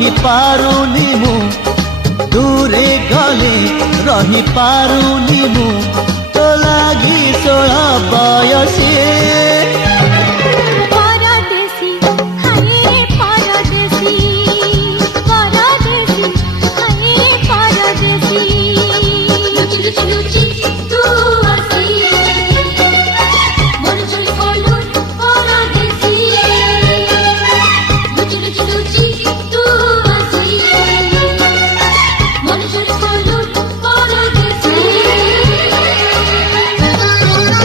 रही पारुनी मु दूरे गले रही पारुनी मु तो लागी 16 बयसी